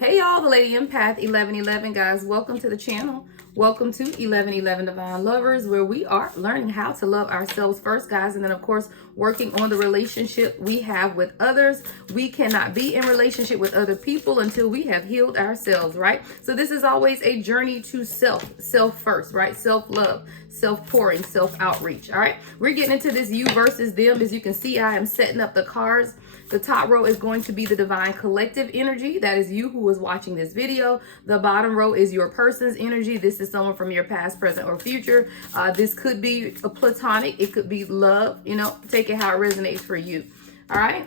Hey y'all, the Lady Empath 1111 guys, welcome to the channel. Welcome to 1111 Divine Lovers, where we are learning how to love ourselves first, guys, and then of course working on the relationship we have with others. We cannot be in relationship with other people until we have healed ourselves, right? So this is always a journey to self first, right? Self-love, self-pouring, self-outreach. All right, we're getting into this you versus them. As you can see, I am setting up the cards. The top row is going to be the divine collective energy. That is you who is watching this video. The bottom row is your person's energy. This is someone from your past, present, or future. This could be a platonic. It could be love. You know, take it how it resonates for you. All right.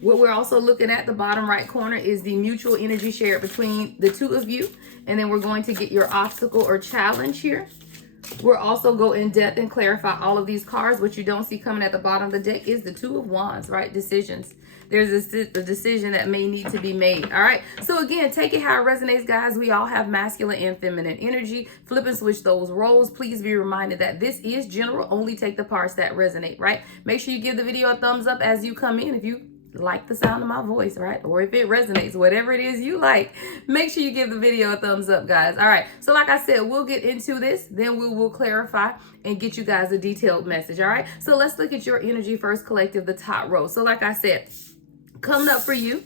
What we're also looking at, the bottom right corner, is the mutual energy shared between the two of you. And then we're going to get your obstacle or challenge here. We'll also go in depth and clarify all of these cards. What you don't see coming at the bottom of the deck is the Two of Wands, right? Decisions. There's a decision that may need to be made. All right. So again, take it how it resonates, guys. We all have masculine and feminine energy. Flip and switch those roles. Please be reminded that this is general. Only take the parts that resonate, right? Make sure you give the video a thumbs up as you come in. If you like the sound of my voice, right? Or if it resonates, whatever it is you like, make sure you give the video a thumbs up, guys. All right. So like I said, we'll get into this, then we will clarify and get you guys a detailed message. All right. So let's look at your energy first, collective, the top row. So like I said, coming up for you.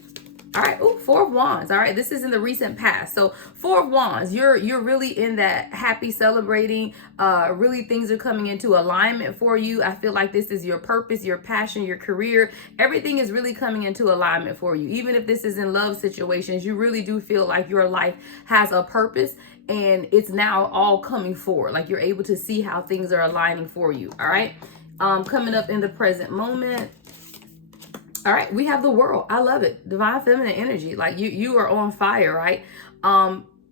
All right. Oh, Four of Wands. All right. This is in the recent past. So Four of Wands, you're really in that happy, celebrating, really things are coming into alignment for you. I feel like this is your purpose, your passion, your career. Everything is really coming into alignment for you. Even if this is in love situations, you really do feel like your life has a purpose and it's now all coming forward. Like you're able to see how things are aligning for you. All right. Coming up in the present moment. All right, we have the World. I love it. Divine feminine energy. Like you are on fire, right?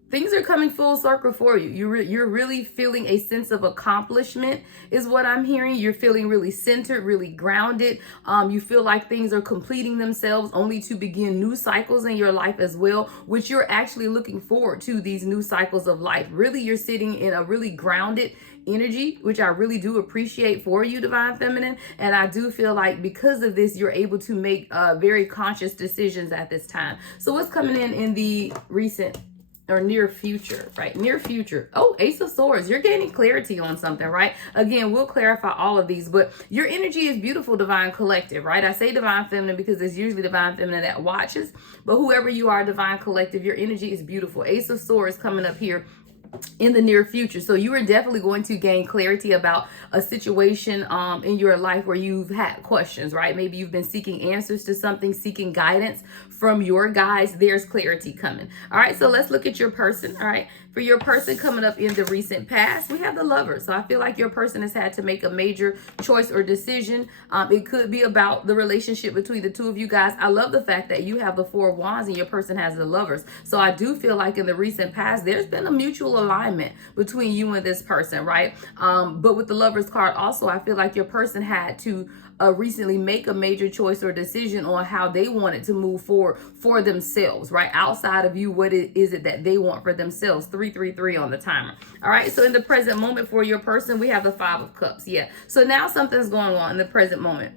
Things are coming full circle for you. You're really feeling a sense of accomplishment is what I'm hearing. You're feeling really centered, really grounded. You feel like things are completing themselves only to begin new cycles in your life as well, which you're actually looking forward to, these new cycles of life. Really, you're sitting in a really grounded energy, which I really do appreciate for you, Divine Feminine. And I do feel like because of this, you're able to make very conscious decisions at this time. So what's coming in the recent or near future, right? Near future. Oh, Ace of Swords. You're gaining clarity on something, right? Again, we'll clarify all of these, but your energy is beautiful, Divine Collective, right? I say Divine Feminine because it's usually Divine Feminine that watches, but whoever you are, Divine Collective, your energy is beautiful. Ace of Swords coming up here in the near future. So you are definitely going to gain clarity about a situation in your life where you've had questions, right? Maybe you've been seeking answers to something, seeking guidance from your guides. There's clarity coming. All right, so let's look at your person. All right, for your person coming up in the recent past, we have the Lovers. So I feel like your person has had to make a major choice or decision. It could be about the relationship between the two of you guys. I love the fact that you have the Four of Wands and your person has the Lovers. So I do feel like in the recent past, there's been a mutual alignment between you and this person, right? But with the Lovers card also, I feel like your person had to recently make a major choice or decision on how they wanted to move forward for themselves, right? Outside of you, what is it that they want for themselves? 333 on the timer. All right. So in the present moment for your person, we have the Five of Cups. Yeah. So now something's going on in the present moment.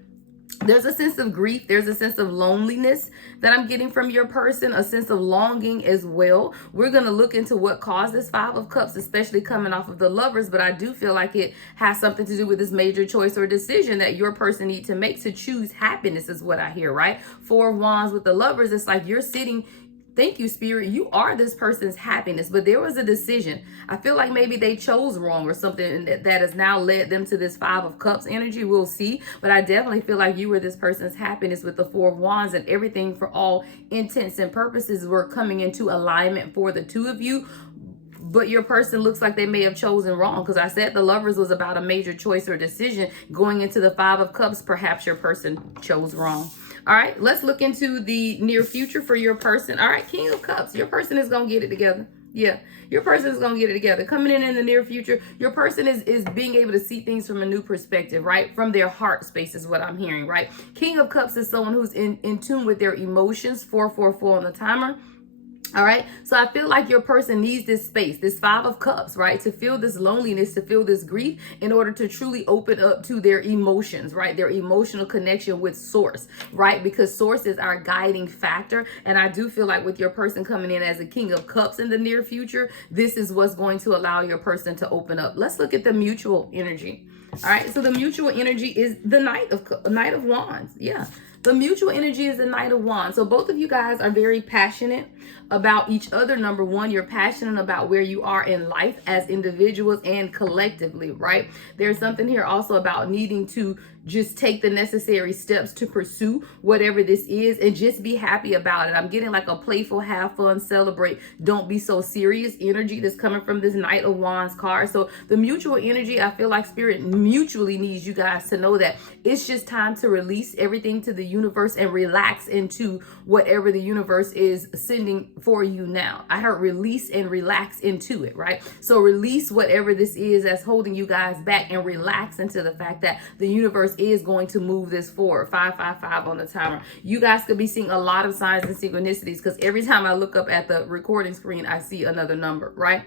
There's a sense of grief. There's a sense of loneliness that I'm getting from your person, a sense of longing as well. We're going to look into what caused this Five of Cups, especially coming off of the Lovers. But I do feel like it has something to do with this major choice or decision that your person needs to make to choose happiness is what I hear, right? Four of Wands with the Lovers. It's like you're sitting. Thank you, Spirit. You are this person's happiness, but there was a decision. I feel like maybe they chose wrong or something that has now led them to this Five of Cups energy. We'll see. But I definitely feel like you were this person's happiness with the Four of Wands, and everything for all intents and purposes were coming into alignment for the two of you. But your person looks like they may have chosen wrong, because I said the Lovers was about a major choice or decision. Going into the Five of Cups, perhaps your person chose wrong. All right, let's look into the near future for your person. All right, King of Cups, your person is going to get it together. Yeah, your person is going to get it together. Coming in the near future, your person is being able to see things from a new perspective, right? From their heart space is what I'm hearing, right? King of Cups is someone who's in tune with their emotions. 444 on the timer. All right. So I feel like your person needs this space, this 5 of Cups, right? To feel this loneliness, to feel this grief in order to truly open up to their emotions, right? Their emotional connection with source, right? Because source is our guiding factor. And I do feel like with your person coming in as a King of Cups in the near future, this is what's going to allow your person to open up. Let's look at the mutual energy. All right. So the mutual energy is the Knight of Wands. Yeah. The mutual energy is the Knight of Wands. So both of you guys are very passionate about each other. Number one, you're passionate about where you are in life as individuals and collectively, right? There's something here also about needing to just take the necessary steps to pursue whatever this is and just be happy about it. I'm getting like a playful, have fun, celebrate, don't be so serious energy that's coming from this Knight of Wands card. So the mutual energy, I feel like Spirit mutually needs you guys to know that it's just time to release everything to the universe and relax into whatever the universe is sending for you now. I heard release and relax into it, right? So release whatever this is that's holding you guys back and relax into the fact that the universe is going to move this forward. 555 on the timer. You guys could be seeing a lot of signs and synchronicities because every time I look up at the recording screen, I see another number, right?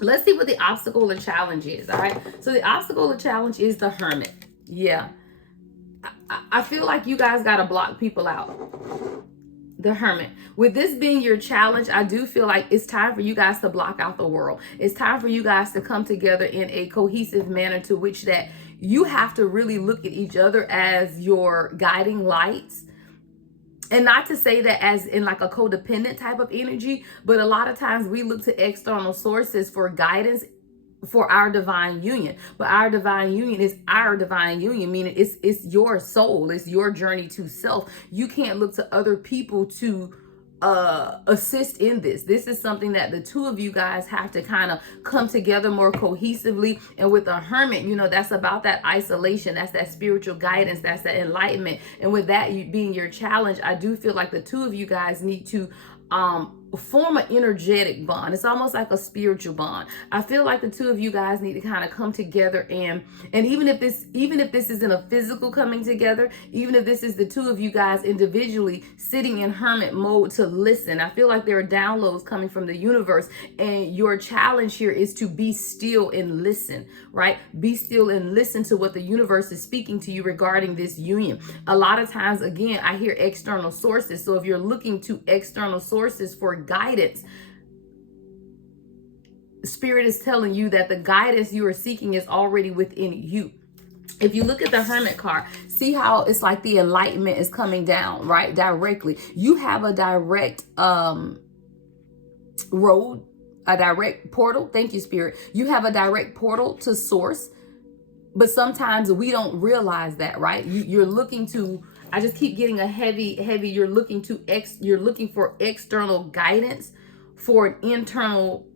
Let's see what the obstacle and challenge is. All right. So the obstacle and challenge is the Hermit. Yeah. I feel like you guys got to block people out. The Hermit. With this being your challenge, I do feel like it's time for you guys to block out the world. It's time for you guys to come together in a cohesive manner to which that you have to really look at each other as your guiding lights. And not to say that as in like a codependent type of energy, but a lot of times we look to external sources for guidance for our divine union. But our divine union is our divine union, meaning it's your soul, it's your journey to self. You can't look to other people to assist in this. This is something that the two of you guys have to kind of come together more cohesively. And with the Hermit, you know, that's about that isolation, that's that spiritual guidance, that's that enlightenment. And with that being your challenge, I do feel like the two of you guys need to form an energetic bond. It's almost like a spiritual bond. I feel like the two of you guys need to kind of come together and even if this isn't a physical coming together, even if this is the two of you guys individually sitting in hermit mode to listen. I feel like there are downloads coming from the universe, and your challenge here is to be still and listen, right? Be still and listen to what the universe is speaking to you regarding this union. A lot of times, again, I hear external sources. So if you're looking to external sources for guidance, Spirit is telling you that the guidance you are seeking is already within you. If you look at the Hermit card, see how it's like the enlightenment is coming down, right? Directly. You have a direct road, a direct portal. Thank you, Spirit. You have a direct portal to source, but sometimes we don't realize that, right? You're looking to, I just keep getting a heavy, you're looking for external guidance for an internal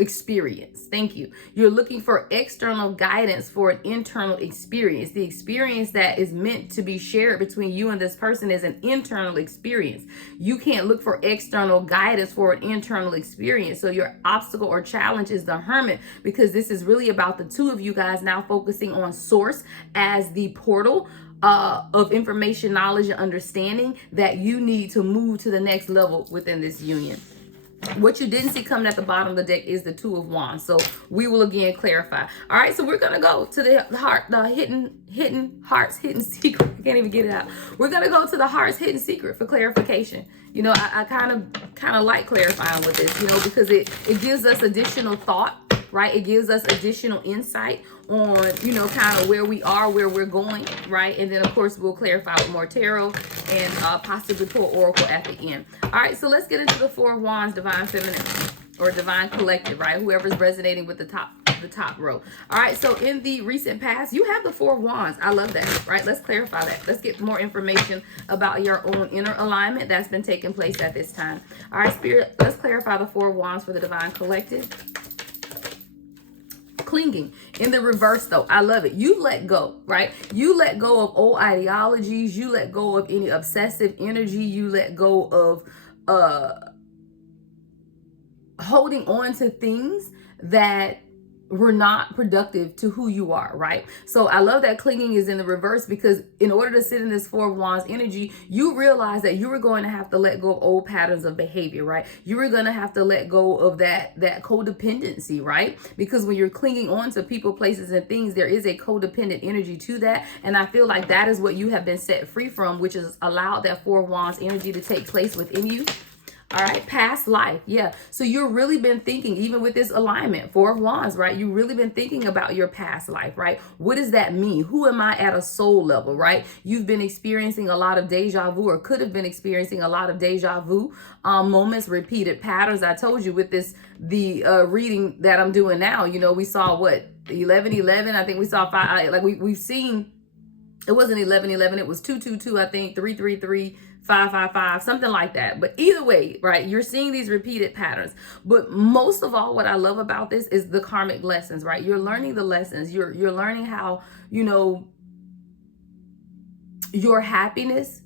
experience. Thank you. You're looking for external guidance for an internal experience. The experience that is meant to be shared between you and this person is an internal experience. You can't look for external guidance for an internal experience. So your obstacle or challenge is the Hermit, because this is really about the two of you guys now focusing on source as the portal of information, knowledge, and understanding that you need to move to the next level within this union. What you didn't see coming at the bottom of the deck is the Two of Wands. So we will again clarify. All right, so we're gonna go to the hidden heart's hidden secret. I can't even get it out. We're gonna go to the heart's hidden secret for clarification. You know, I kind of like clarifying with this, you know, because it gives us additional thought, right? It gives us additional insight on, you know, kind of where we are, where we're going, right? And then of course we'll clarify with more tarot and possibly pull oracle at the end. All right, so let's get into the Four of Wands, divine feminine or divine collective, right? Whoever's resonating with the top row. All right, so in the recent past, you have the Four of Wands. I love that, right? Let's clarify that. Let's get more information about your own inner alignment that's been taking place at this time. All right, Spirit, let's clarify the Four of Wands for the divine collective. Clinging. In the reverse though, I love it. You let go, right? You let go of old ideologies. You let go of any obsessive energy. You let go of holding on to things that we're not productive to who you are, right? So I love that clinging is in the reverse, because in order to sit in this Four of Wands energy, you realize that you were going to have to let go of old patterns of behavior, right? You were going to have to let go of that codependency, right? Because when you're clinging on to people, places, and things, there is a codependent energy to that. And I feel like that is what you have been set free from, which is allowed that Four of Wands energy to take place within you. All right, past life. Yeah. So you've really been thinking, even with this alignment, Four of Wands, right? You've really been thinking about your past life, right? What does that mean? Who am I at a soul level, right? You've been experiencing a lot of deja vu, or could have been experiencing a lot of deja vu moments, repeated patterns. I told you with the reading that I'm doing now, we saw what? 11:11. I think we saw 5. Like we've seen, it wasn't 11:11. It was 2:22. I think 3:33. 555, something like that. But either way, right, you're seeing these repeated patterns. But most of all, what I love about this is the karmic lessons, right? You're learning the lessons. You're learning how, your happiness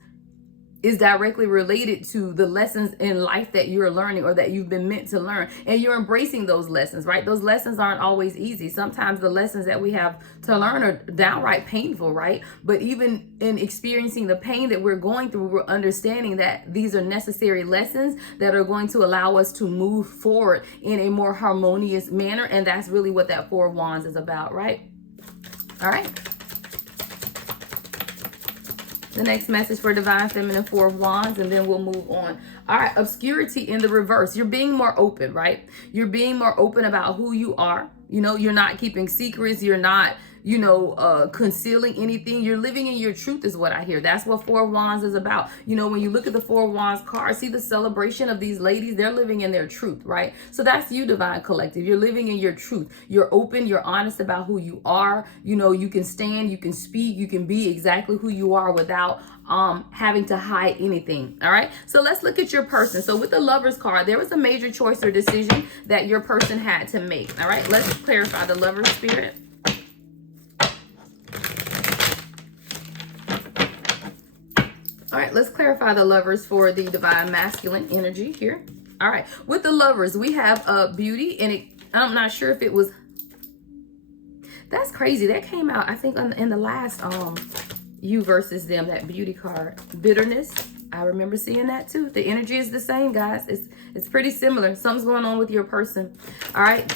is directly related to the lessons in life that you're learning, or that you've been meant to learn. And you're embracing those lessons, right? Those lessons aren't always easy. Sometimes the lessons that we have to learn are downright painful, right? But even in experiencing the pain that we're going through, we're understanding that these are necessary lessons that are going to allow us to move forward in a more harmonious manner. And that's really what that Four of Wands is about, right? All right. The next message for Divine Feminine, Four of Wands, and then we'll move on. All right, obscurity in the reverse. You're being more open, right? You're being more open about who you are. You're not keeping secrets. You're not, concealing anything. You're living in your truth is what I hear. That's what Four of Wands is about. When you look at the Four of Wands card, see the celebration of these ladies. They're living in their truth, right? So that's you, Divine Collective. You're living in your truth. You're open. You're honest about who you are. You can stand, you can speak, you can be exactly who you are without having to hide anything. All right, so let's look at your person. So with the Lovers card, there was a major choice or decision that your person had to make. All right, let's clarify the Lover's spirit. All right, let's clarify the Lovers for the Divine Masculine energy here. All right, with the Lovers, we have beauty, and I'm not sure if it was, that's crazy, that came out I think in the last you versus them, that beauty card. Bitterness, I remember seeing that too. The energy is the same, guys. It's pretty similar. Something's going on with your person. All right,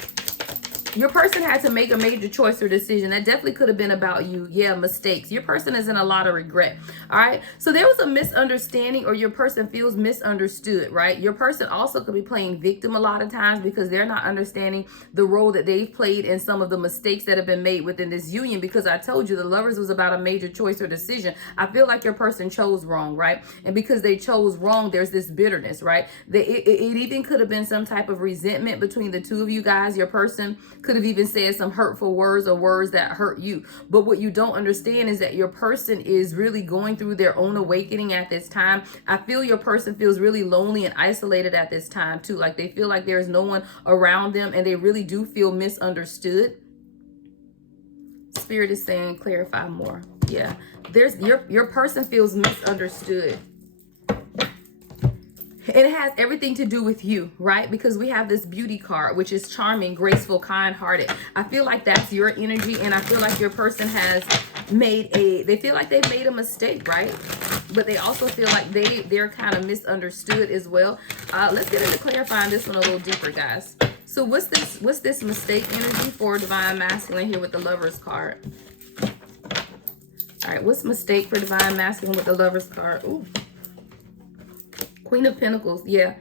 your person had to make a major choice or decision. That definitely could have been about you. Yeah, mistakes. Your person is in a lot of regret. All right. So there was a misunderstanding, or your person feels misunderstood, right? Your person also could be playing victim a lot of times, because they're not understanding the role that they've played in some of the mistakes that have been made within this union. Because I told you the Lovers was about a major choice or decision. I feel like your person chose wrong, right? And because they chose wrong, there's this bitterness, right? It even could have been some type of resentment between the two of you guys. Your person could have even said some hurtful words, or words that hurt you. But what you don't understand is that your person is really going through their own awakening at this time. I feel your person feels really lonely and isolated at this time too. Like they feel like there's no one around them, and they really do feel misunderstood. Spirit is saying clarify more. Yeah, there's your person feels misunderstood. It has everything to do with you, right? Because we have this beauty card, which is charming, graceful, kind-hearted. I feel like that's your energy, and I feel like your person has they feel like they've made a mistake, right? But they also feel like they're kind of misunderstood as well. Let's get into clarifying this one a little deeper, guys. So what's this mistake energy for Divine Masculine here with the Lovers card? All right, what's mistake for Divine Masculine with the Lovers card? Ooh. Queen of Pentacles. Yeah,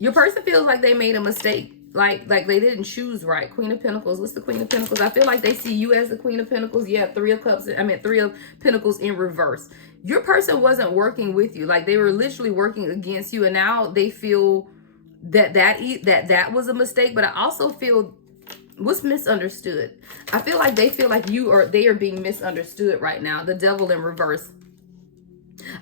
your person feels like they made a mistake, like they didn't choose right. Queen of Pentacles. What's the Queen of Pentacles? I feel like they see you as the Queen of Pentacles. Yeah, Three of Pentacles in reverse. Your person wasn't working with you. Like they were literally working against you, and now they feel that was a mistake. But I also feel what's misunderstood. I feel like they feel like they are being misunderstood right now. The Devil in reverse.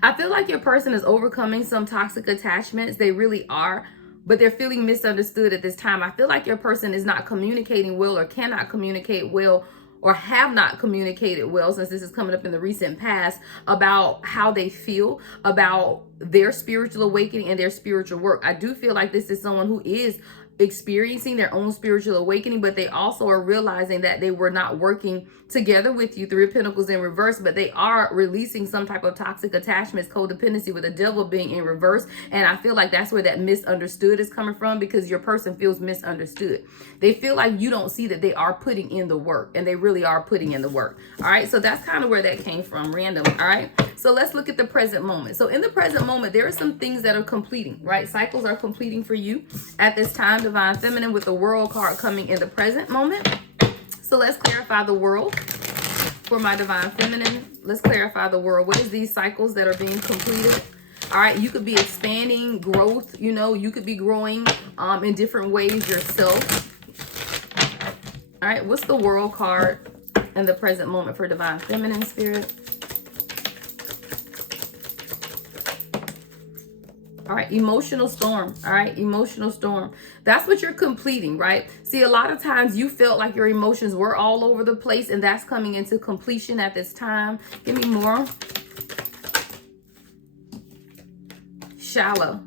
I feel like your person is overcoming some toxic attachments. They really are, but they're feeling misunderstood at this time. I feel like your person is not communicating well, or cannot communicate well, or have not communicated well, since this is coming up in the recent past, about how they feel about their spiritual awakening and their spiritual work. I do feel like this is someone who is experiencing their own spiritual awakening, but they also are realizing that they were not working together with you. Three of Pentacles in reverse, but they are releasing some type of toxic attachments, codependency, with the devil being in reverse. And I feel like that's where that misunderstood is coming from, because your person feels misunderstood. They feel like you don't see that they are putting in the work, and they really are putting in the work. All right, so that's kind of where that came from, random. All right, so let's look at the present moment. So in the present moment, there are some things that are completing, right? Cycles are completing for you at this time, Divine Feminine, with the World card coming in the present moment. So let's clarify the world for my Divine Feminine. Let's clarify the world. What is these cycles that are being completed? All right, you could be expanding, growth, you know, you could be growing in different ways yourself. All right, what's the World card in the present moment for Divine Feminine, Spirit? All right, emotional storm. All right, emotional storm. That's what you're completing, right? See, a lot of times you felt like your emotions were all over the place, and that's coming into completion at this time. Give me more. Shallow,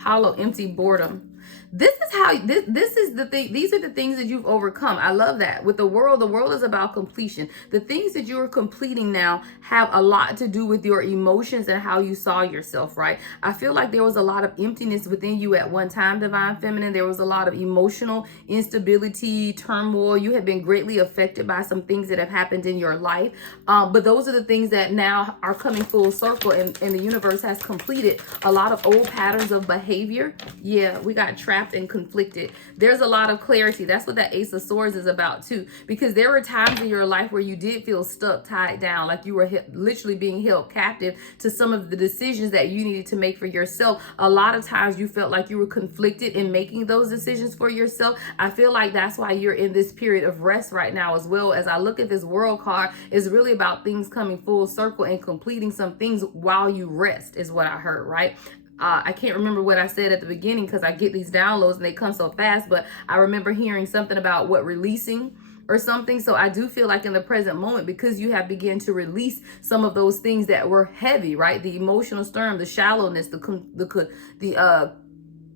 hollow, empty, boredom. This is how, this is the thing. These are the things that you've overcome. I love that. With the world is about completion. The things that you are completing now have a lot to do with your emotions and how you saw yourself, right? I feel like there was a lot of emptiness within you at one time, Divine Feminine. There was a lot of emotional instability, turmoil. You have been greatly affected by some things that have happened in your life. But those are the things that now are coming full circle, and the universe has completed a lot of old patterns of behavior. Yeah, we got trapped and conflicted. There's a lot of clarity. That's what that Ace of Swords is about too, because there were times in your life where you did feel stuck, tied down, like you were literally being held captive to some of the decisions that you needed to make for yourself. A lot of times you felt like you were conflicted in making those decisions for yourself. I feel like that's why you're in this period of rest right now as well. As I look at this World card, it's really about things coming full circle and completing some things while you rest, is what I heard, right? I can't remember what I said at the beginning, because I get these downloads and they come so fast, but I remember hearing something about releasing or something. So I do feel like in the present moment, because you have begun to release some of those things that were heavy, right? The emotional storm, the shallowness, the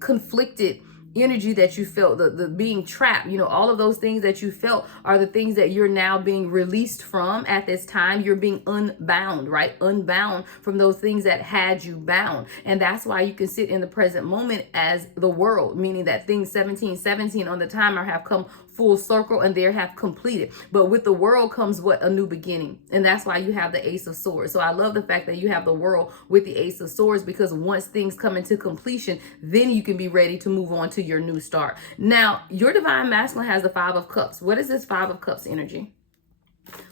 conflicted energy that you felt, the being trapped, you know, all of those things that you felt are the things that you're now being released from at this time. You're being unbound, right? Unbound from those things that had you bound. And that's why you can sit in the present moment as the world, meaning that things 1717 on the timer have come full circle and they have completed. But with the world comes what? A new beginning. And that's why you have the Ace of Swords. So I love the fact that you have the world with the Ace of Swords, because once things come into completion, then you can be ready to move on to your new start. Now, your Divine Masculine has the Five of Cups. What is this Five of Cups energy?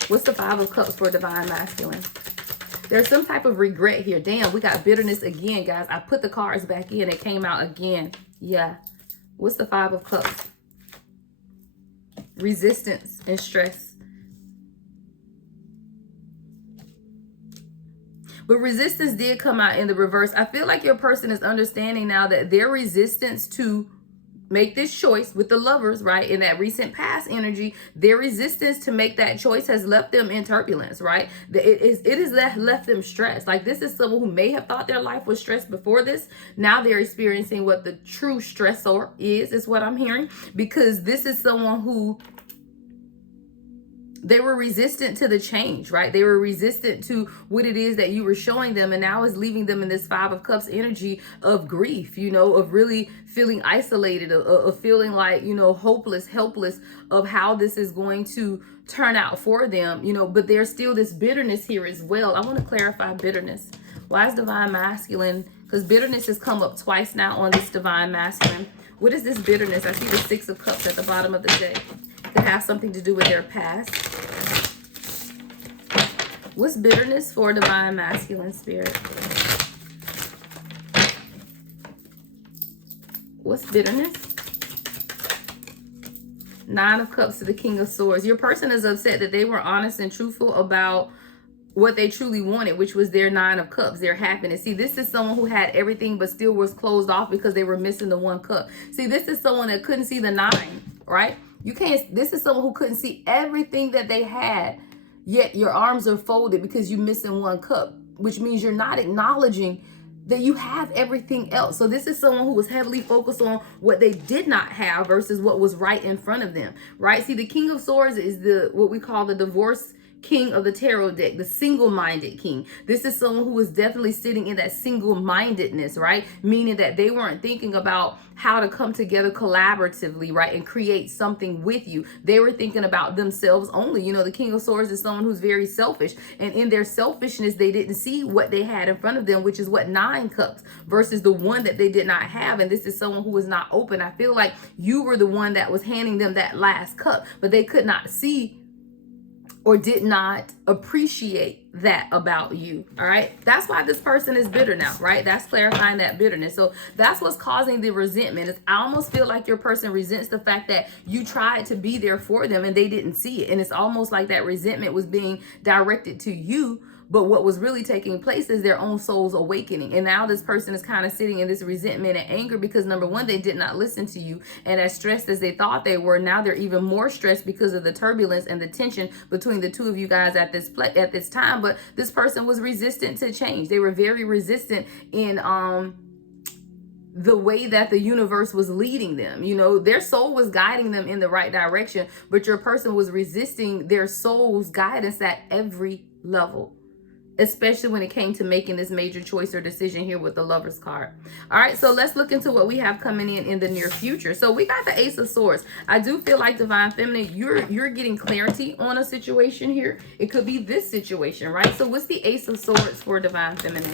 What's the Five of Cups for Divine Masculine? There's some type of regret here. Damn, we got bitterness again, guys. I put the cards back in. It came out again. Yeah. What's the Five of Cups? Resistance and stress. But resistance did come out in the reverse. I feel like your person is understanding now that their resistance to make this choice with the Lovers, right, in that recent past energy, their resistance to make that choice has left them in turbulence, right? It is left them stressed. Like, this is someone who may have thought their life was stressed before this. Now they're experiencing what the true stressor is what I'm hearing, because this is someone who, they were resistant to the change, right? They were resistant to what it is that you were showing them, and now is leaving them in this Five of Cups energy of grief, you know, of really feeling isolated, of feeling like, you know, hopeless, helpless of how this is going to turn out for them, you know. But there's still this bitterness here as well. I want to clarify bitterness. Why is Divine Masculine? Because bitterness has come up twice now on this Divine Masculine. What is this bitterness? I see the Six of Cups at the bottom of the deck. Could have something to do with their past. What's bitterness for Divine Masculine, Spirit? What's bitterness? Nine of Cups to the King of Swords. Your person is upset that they were honest and truthful about what they truly wanted, which was their Nine of Cups, their happiness. See, this is someone who had everything but still was closed off because they were missing the one cup. See, this is someone that couldn't see the nine, right? You can't, this is someone who couldn't see everything that they had, yet your arms are folded because you're missing one cup, which means you're not acknowledging that you have everything else. So this is someone who was heavily focused on what they did not have versus what was right in front of them, right? See, the King of Swords is what we call the divorce king of the tarot deck, the single-minded king. This is someone who was definitely sitting in that single-mindedness, right? Meaning that they weren't thinking about how to come together collaboratively, right? And create something with you. They were thinking about themselves only. You know, the King of Swords is someone who's very selfish. And in their selfishness, they didn't see what they had in front of them, which is what 9 cups versus the one that they did not have. And this is someone who was not open. I feel like you were the one that was handing them that last cup, but they could not see or did not appreciate that about you. All right. That's why this person is bitter now, right? That's clarifying that bitterness. So that's what's causing the resentment. Is I almost feel like your person resents the fact that you tried to be there for them and they didn't see it. And it's almost like that resentment was being directed to you. But what was really taking place is their own soul's awakening. And now this person is kind of sitting in this resentment and anger because, number one, they did not listen to you. And as stressed as they thought they were, now they're even more stressed because of the turbulence and the tension between the two of you guys at this time. But this person was resistant to change. They were very resistant in the way that the universe was leading them. You know, their soul was guiding them in the right direction, but your person was resisting their soul's guidance at every level, especially when it came to making this major choice or decision here with the Lover's card. All right, so let's look into what we have coming in the near future. So we got the Ace of Swords. I do feel like, Divine Feminine, you're getting clarity on a situation here. It could be this situation, right? So what's the Ace of Swords for Divine Feminine?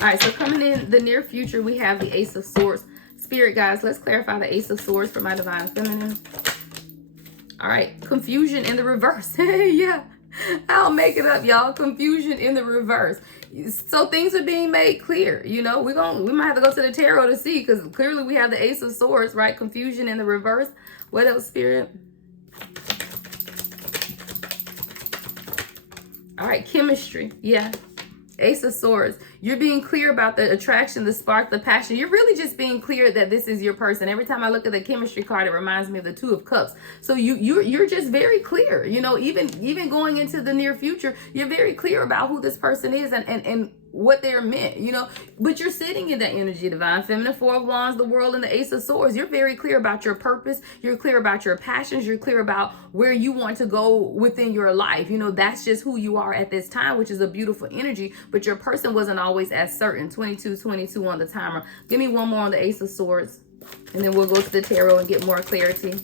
All right, so coming in the near future, we have the Ace of Swords. Spirit guys, let's clarify the Ace of Swords for my Divine Feminine. All right, confusion in the reverse. Yeah, I'll make it up, y'all. Confusion in the reverse. So things are being made clear. You know, we might have to go to the tarot to see, because clearly we have the Ace of Swords, right? Confusion in the reverse. What else, Spirit? All right, chemistry. Yeah. Ace of Swords. You're being clear about the attraction, the spark, the passion. You're really just being clear that this is your person. Every time I look at the chemistry card, it reminds me of the Two of Cups. So you're just very clear. You know, even going into the near future, you're very clear about who this person is and what they're meant, you know, but you're sitting in that energy, Divine Feminine. 4 of Wands, the World, and the Ace of Swords. You're very clear about your purpose. You're clear about your passions. You're clear about where you want to go within your life. You know, that's just who you are at this time, which is a beautiful energy, but your person wasn't always as certain. 22 on the timer. Give me one more on the Ace of Swords, and then we'll go to the tarot and get more clarity.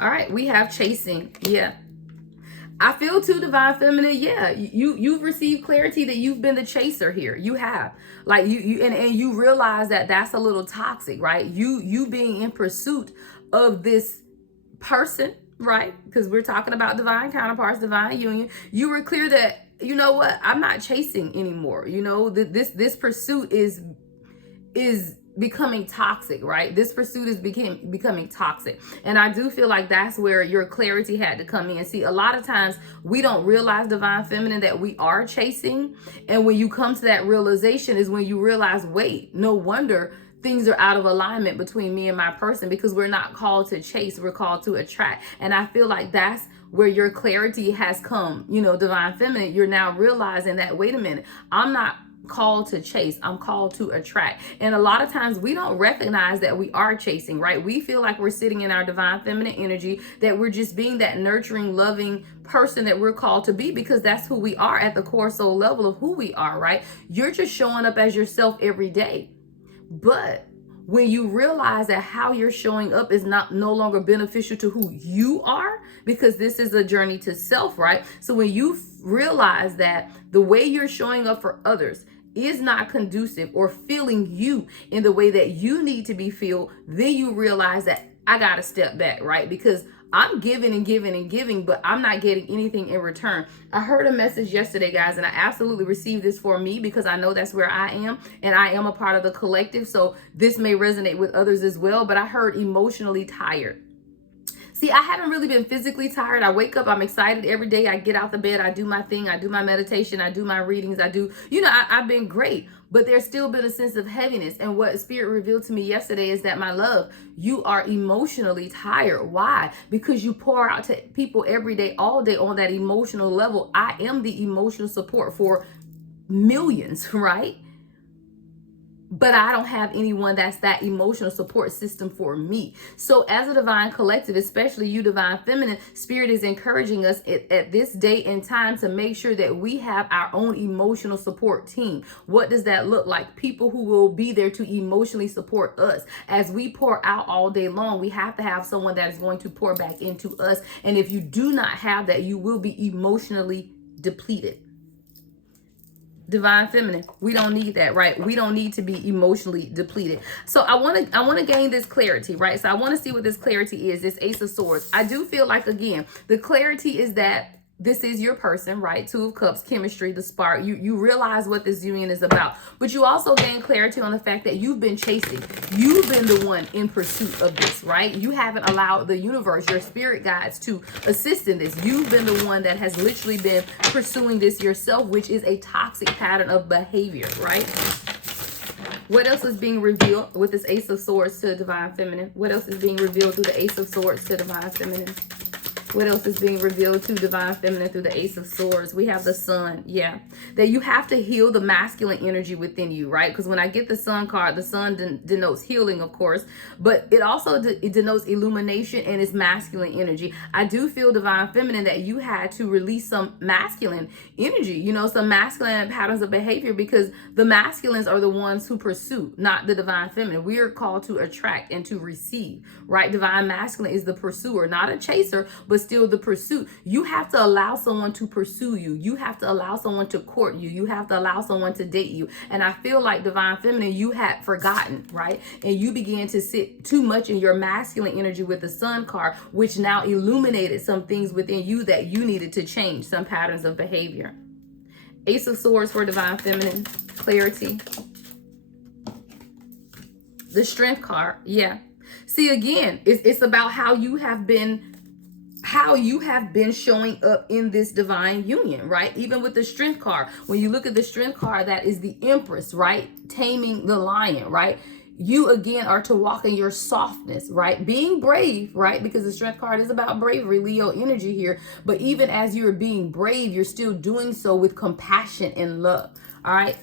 All right, we have chasing. Yeah. I feel too, Divine Feminine. Yeah, you've received clarity that you've been the chaser here. You have, like and you realize that that's a little toxic, right? You being in pursuit of this person, right? Because we're talking about divine counterparts, divine union. You were clear that, you know what, I'm not chasing anymore. You know, this pursuit is becoming toxic, right? This pursuit is becoming toxic. And I do feel like that's where your clarity had to come in. See, a lot of times we don't realize, Divine Feminine, that we are chasing. And when you come to that realization is when you realize, wait, no wonder things are out of alignment between me and my person, because we're not called to chase, we're called to attract. And I feel like that's where your clarity has come, you know, Divine Feminine. You're now realizing that, wait a minute, I'm not called to chase, I'm called to attract. And a lot of times we don't recognize that we are chasing, right? We feel like we're sitting in our Divine Feminine energy, that we're just being that nurturing, loving person that we're called to be, because that's who we are at the core soul level of who we are, right? You're just showing up as yourself every day. But when you realize that how you're showing up is no longer beneficial to who you are, because this is a journey to self, right? So when you realize that the way you're showing up for others is not conducive or feeling you in the way that you need to be feel, then you realize that I got to step back, right? Because I'm giving and giving and giving, but I'm not getting anything in return. I heard a message yesterday, guys, and I absolutely received this for me because I know that's where I am, and I am a part of the collective. So this may resonate with others as well, but I heard emotionally tired. See, I haven't really been physically tired. I wake up, I'm excited every day. I get out the bed, I do my thing, I do my meditation, I do my readings, I've been great. But there's still been a sense of heaviness. And what Spirit revealed to me yesterday is that, my love, you are emotionally tired. Why? Because you pour out to people every day, all day on that emotional level. I am the emotional support for millions, right? But I don't have anyone that's that emotional support system for me. So as a divine collective, especially you divine feminine, Spirit is encouraging us at this day and time to make sure that we have our own emotional support team. What does that look like? People who will be there to emotionally support us. As we pour out all day long, we have to have someone that is going to pour back into us. And if you do not have that, you will be emotionally depleted. Divine feminine, we don't need that, right? We don't need to be emotionally depleted. So I want to gain this clarity, right? So I want to see what this clarity is, this Ace of Swords. I do feel like, again, the clarity is that this is your person, right? Two of Cups, chemistry, the spark. You realize what this union is about. But you also gain clarity on the fact that you've been chasing. You've been the one in pursuit of this, right? You haven't allowed the universe, your spirit guides, to assist in this. You've been the one that has literally been pursuing this yourself, which is a toxic pattern of behavior, right? What else is being revealed with this Ace of Swords to Divine Feminine? What else is being revealed through the Ace of Swords to Divine Feminine? What else is being revealed to Divine Feminine through the Ace of Swords? We have the Sun. Yeah. That you have to heal the masculine energy within you, right? Because when I get the Sun card, the Sun denotes healing, of course. But it also it denotes illumination and its masculine energy. I do feel, Divine Feminine, that you had to release some masculine energy, some masculine patterns of behavior, because the masculines are the ones who pursue, not the Divine Feminine. We are called to attract and to receive, right? Divine Masculine is the pursuer, not a chaser, but still the pursuit. You have to allow someone to pursue you. You have to allow someone to court you. You have to allow someone to date you. And I feel like, Divine Feminine, you had forgotten, right? And you began to sit too much in your masculine energy with the Sun card, which now illuminated some things within you that you needed to change, some patterns of behavior. Ace of Swords for Divine Feminine, clarity. The Strength card, yeah. See, again, it's about how you have been showing up in this divine union, right? Even with the Strength card, when you look at the Strength card, that is the Empress, right? Taming the lion, right? You again are to walk in your softness, right? Being brave, right? Because the Strength card is about bravery, Leo energy here. But even as you're being brave, you're still doing so with compassion and love. All right.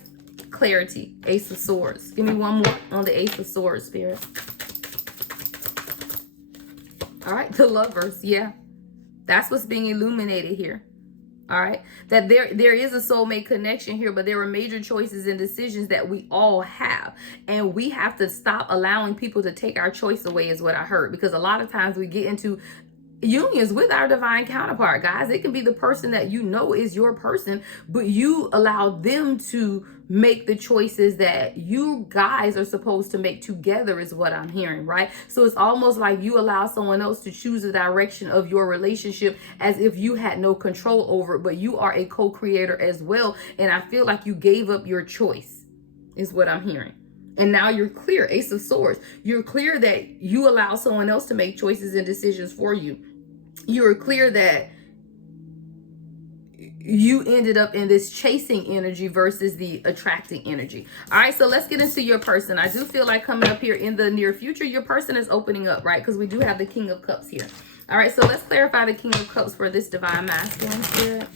Clarity, Ace of Swords. Give me one more on the Ace of Swords, Spirit. All right. The Lovers. Yeah. That's what's being illuminated here. All right. That there is a soulmate connection here, but there are major choices and decisions that we all have. And we have to stop allowing people to take our choice away, is what I heard. Because a lot of times we get into unions with our divine counterpart, guys. It can be the person that you know is your person, but you allow them to make the choices that you guys are supposed to make together, is what I'm hearing, right? So it's almost like you allow someone else to choose the direction of your relationship as if you had no control over it, but you are a co-creator as well. And I feel like you gave up your choice, is what I'm hearing. And now you're clear, Ace of Swords. You're clear that you allow someone else to make choices and decisions for you. You're clear that you ended up in this chasing energy versus the attracting energy. All right, so let's get into your person. I do feel like coming up here in the near future, your person is opening up, right? Because we do have the King of Cups here. All right, so let's clarify the King of Cups for this divine masculine, Spirit.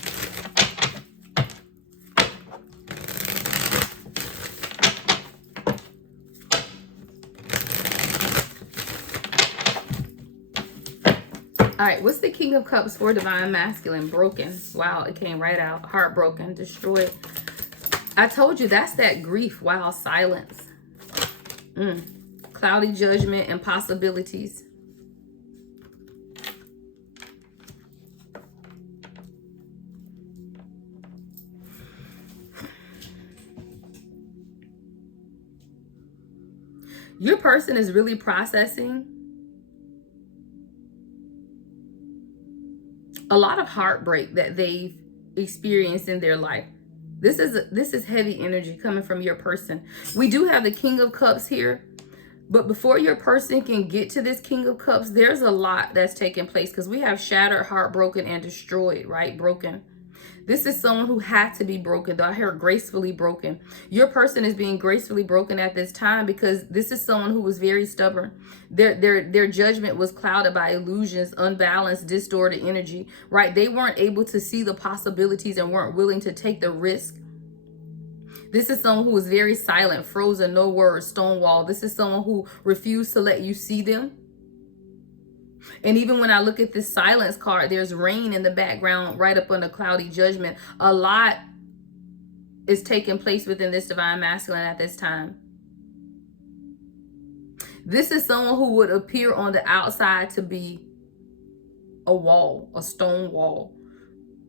All right, what's the King of Cups for divine masculine? Broken. Wow, it came right out. Heartbroken, destroyed. I told you, that's that grief. Wow, silence. Cloudy judgment and possibilities. Your person is really processing a lot of heartbreak that they've experienced in their life. This is heavy energy coming from your person. We do have the King of Cups here. But before your person can get to this King of Cups, there's a lot that's taking place, because we have shattered, heartbroken, and destroyed, right? Broken. This is someone who had to be broken, though I hear gracefully broken. Your person is being gracefully broken at this time because this is someone who was very stubborn. Their judgment was clouded by illusions, unbalanced, distorted energy, right? They weren't able to see the possibilities and weren't willing to take the risk. This is someone who was very silent, frozen, no words, stonewall. This is someone who refused to let you see them. And even when I look at this silence card, there's rain in the background right up under cloudy judgment. A lot is taking place within this divine masculine at this time. This is someone who would appear on the outside to be a wall, a stone wall.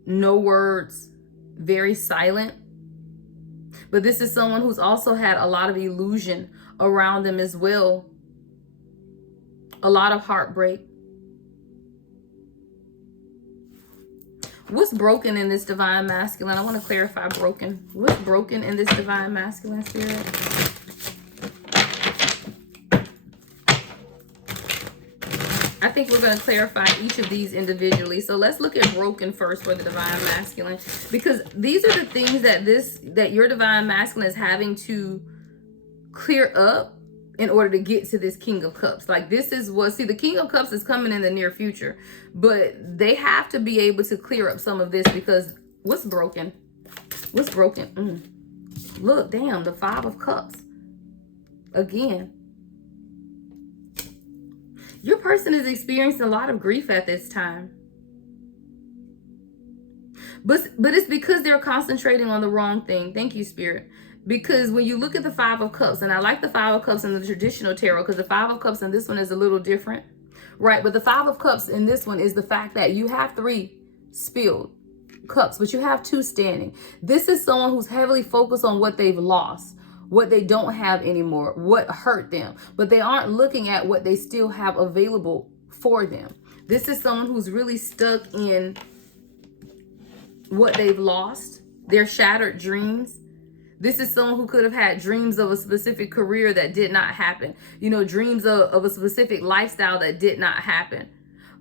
No words, very silent. But this is someone who's also had a lot of illusion around them as well. A lot of heartbreak. What's broken in this divine masculine? I want to clarify broken. What's broken in this divine masculine spirit? I think we're going to clarify each of these individually. So let's look at broken first for the divine masculine, because these are the things that your divine masculine is having to clear up in order to get to this King of Cups. Like, this is what, see, the King of Cups is coming in the near future, but they have to be able to clear up some of this, because what's broken? What's broken? Look, damn, the Five of Cups. Again. Your person is experiencing a lot of grief at this time. But it's because they're concentrating on the wrong thing. Thank you, Spirit. Because when you look at the Five of Cups, and I like the Five of Cups in the traditional tarot, because the Five of Cups in this one is a little different, right? But the Five of Cups in this one is the fact that you have 3 spilled cups, but you have 2 standing. This is someone who's heavily focused on what they've lost, what they don't have anymore, what hurt them, but they aren't looking at what they still have available for them. This is someone who's really stuck in what they've lost, their shattered dreams. This is someone who could have had dreams of a specific career that did not happen. You know, dreams of a specific lifestyle that did not happen.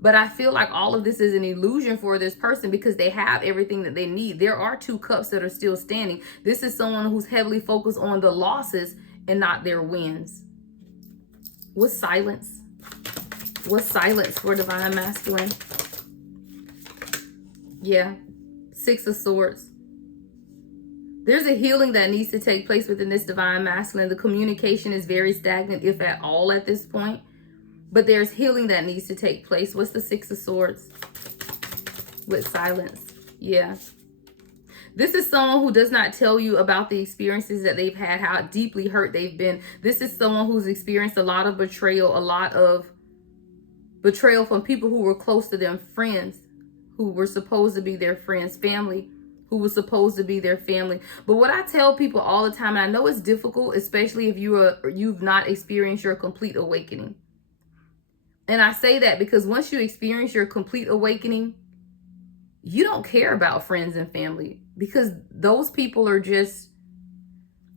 But I feel like all of this is an illusion for this person, because they have everything that they need. There are 2 cups that are still standing. This is someone who's heavily focused on the losses and not their wins. What's silence? What's silence for divine masculine? Yeah. 6 of Swords. There's a healing that needs to take place within this divine masculine. The communication is very stagnant, if at all, at this point. But there's healing that needs to take place. What's the 6 of Swords? With silence. Yeah. This is someone who does not tell you about the experiences that they've had, how deeply hurt they've been. This is someone who's experienced a lot of betrayal, a lot of betrayal from people who were close to them, friends who were supposed to be their friends, family who was supposed to be their family. But what I tell people all the time, and I know it's difficult, especially if you've not experienced your complete awakening. And I say that because once you experience your complete awakening, you don't care about friends and family, because those people are just,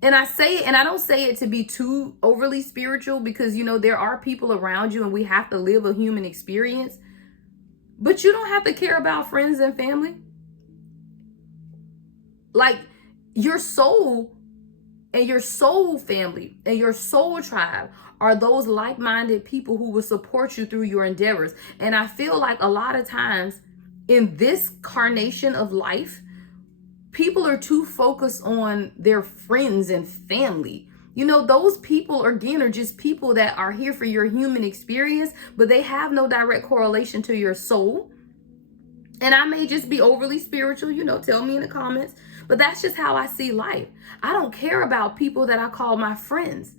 and I say it, and I don't say it to be too overly spiritual, because, you know, there are people around you and we have to live a human experience, but you don't have to care about friends and family. Like, your soul and your soul family and your soul tribe are those like-minded people who will support you through your endeavors. And I feel like a lot of times in this carnation of life, people are too focused on their friends and family. You know, those people, again, are just people that are here for your human experience, but they have no direct correlation to your soul. And I may just be overly spiritual, you know, tell me in the comments. But that's just how I see life. I don't care about people that I call my friends.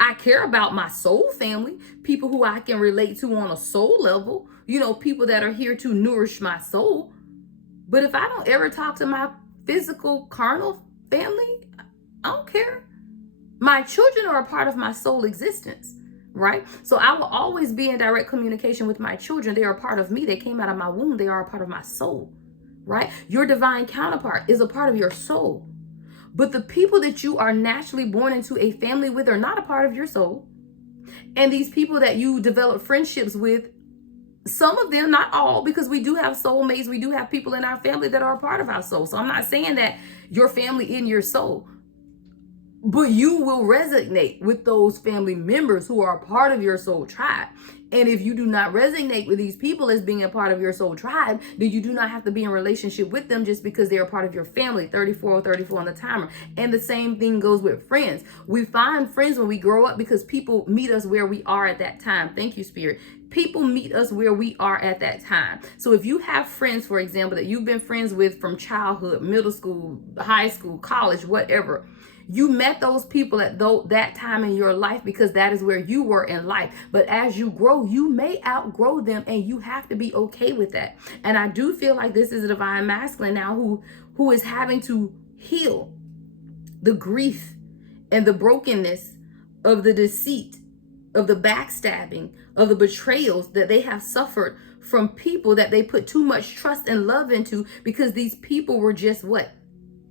I care about my soul family, people who I can relate to on a soul level, you know, people that are here to nourish my soul. But if I don't ever talk to my physical, carnal family, I don't care. My children are a part of my soul existence, right? So I will always be in direct communication with my children. They are a part of me. They came out of my womb. They are a part of my soul. Right? Your divine counterpart is a part of your soul. But the people that you are naturally born into a family with are not a part of your soul. And these people that you develop friendships with, some of them, not all, because we do have soulmates. We do have people in our family that are a part of our soul. So I'm not saying that your family in your soul, but you will resonate with those family members who are a part of your soul tribe. And if you do not resonate with these people as being a part of your soul tribe, then you do not have to be in relationship with them just because they're a part of your family. 34 on the timer. And the same thing goes with friends. We find friends when we grow up because people meet us where we are at that time. Thank you, Spirit. People meet us where we are at that time. So if you have friends, for example, that you've been friends with from childhood, middle school, high school, college, whatever, you met those people at that time in your life because that is where you were in life. But as you grow, you may outgrow them, and you have to be okay with that. And I do feel like this is a divine masculine now who is having to heal the grief and the brokenness of the deceit, of the backstabbing, of the betrayals that they have suffered from people that they put too much trust and love into, because these people were just what?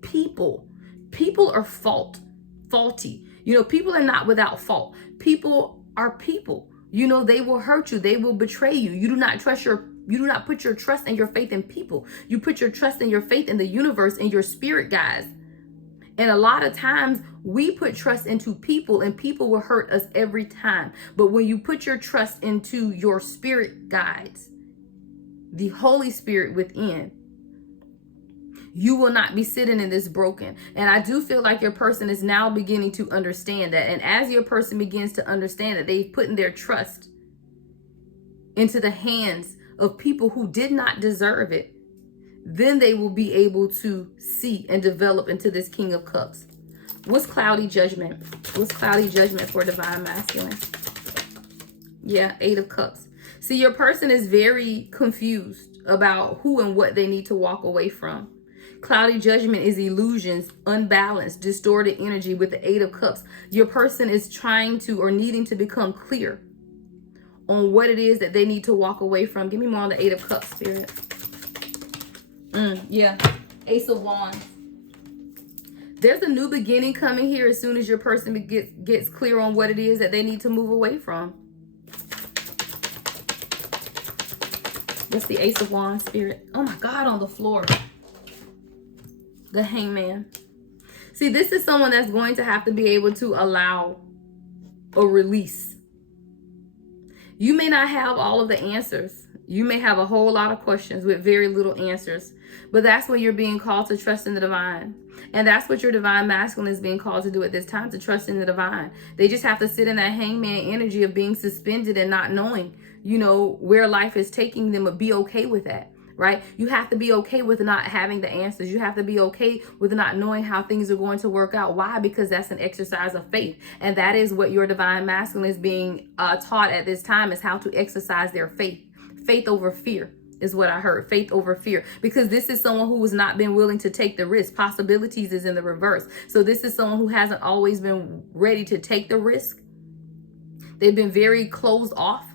People. People are faulty. You know, people are not without fault. People are people. You know, they will hurt you. They will betray you. You do not put your trust and your faith in people. You put your trust and your faith in the universe and your spirit guides. And a lot of times we put trust into people, and people will hurt us every time. But when you put your trust into your spirit guides, the Holy Spirit within, you will not be sitting in this broken. And I do feel like your person is now beginning to understand that. And as your person begins to understand that they've put in their trust into the hands of people who did not deserve it, then they will be able to see and develop into this King of Cups. What's cloudy judgment? What's cloudy judgment for divine masculine? Yeah, 8 of Cups. See, your person is very confused about who and what they need to walk away from. Cloudy judgment is illusions, unbalanced, distorted energy with the 8 of Cups. Your person is trying to or needing to become clear on what it is that they need to walk away from. Give me more on the 8 of Cups, Spirit. Yeah, Ace of Wands. There's a new beginning coming here as soon as your person gets clear on what it is that they need to move away from. That's the Ace of Wands, Spirit. Oh my God, on the floor. The Hangman. See, this is someone that's going to have to be able to allow a release. You may not have all of the answers. You may have a whole lot of questions with very little answers. But that's when you're being called to trust in the divine. And that's what your divine masculine is being called to do at this time, to trust in the divine. They just have to sit in that hangman energy of being suspended and not knowing, you know, where life is taking them, but be okay with that. Right? You have to be okay with not having the answers. You have to be okay with not knowing how things are going to work out. Why? Because that's an exercise of faith. And that is what your divine masculine is being taught at this time, is how to exercise their faith. Faith over fear is what I heard. Faith over fear. Because this is someone who has not been willing to take the risk. Possibilities is in the reverse. So this is someone who hasn't always been ready to take the risk. They've been very closed off,